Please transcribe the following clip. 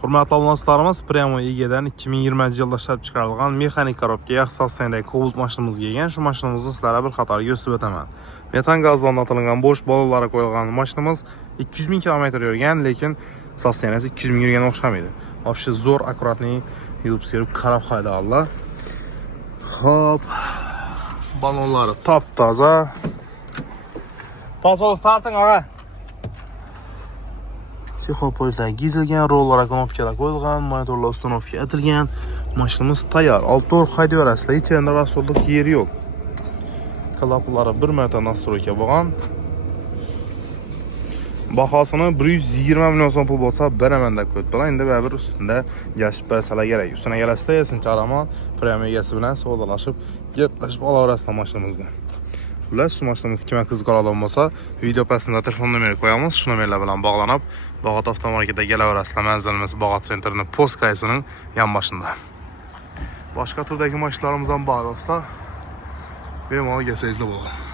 Hurmatli obunachilarimiz, Premo Ege'dan 2020-yilda ishlab chiqarilgan mexanik korobka yaxshi asosiyadagi Cobalt mashinamizga kelgan. Shu mashinamizni sizlarga bir qator ko'rsatib o'taman. Metan gazdan o'rnatilgan bo'sh ballonlar qo'yilgan mashinamiz 200 ming kilometr yurgan, lekin asosiyasi 200 ming yurganga o'xshamaydi. Вообще zo'r, akkuratniy yurib serib qarab haydallar. Hop. Ballonlari top-toza. Toza starting aga. Sixopoylar gizilgan, rollar knopkalar qo'yilgan, monitorlar uстановка etilgan. Mashinamiz tayyor. 6 o'r haydaverasizlar, hech yerda rasollik yeri yo'q. Klaplari 1 marta nastroyka bo'lgan. Bahosini 120 million so'm pul bo'lsa, beraman deb ko'p bilan endi bir ustida gashib bersalar kerak. Ustuna galasida esin charaman, Premo egasi bilan savdolashib, gaplashib olaverasizlar mashinamizni. Xullas, shu mashinamiz kimga qiziqar bo'lsa, video pastida telefon nomeri qo'yamiz. Shu nomerlar bilan bog'lanib, Bog'ot avtomarketga kelaverasizlar. Manzilimiz Bog'ot sentrining postkaysining yonboshida. Boshqa turdagi mashinalarimiz ham bor do'stlar. Bemalol kelsangizlar bo'ladi.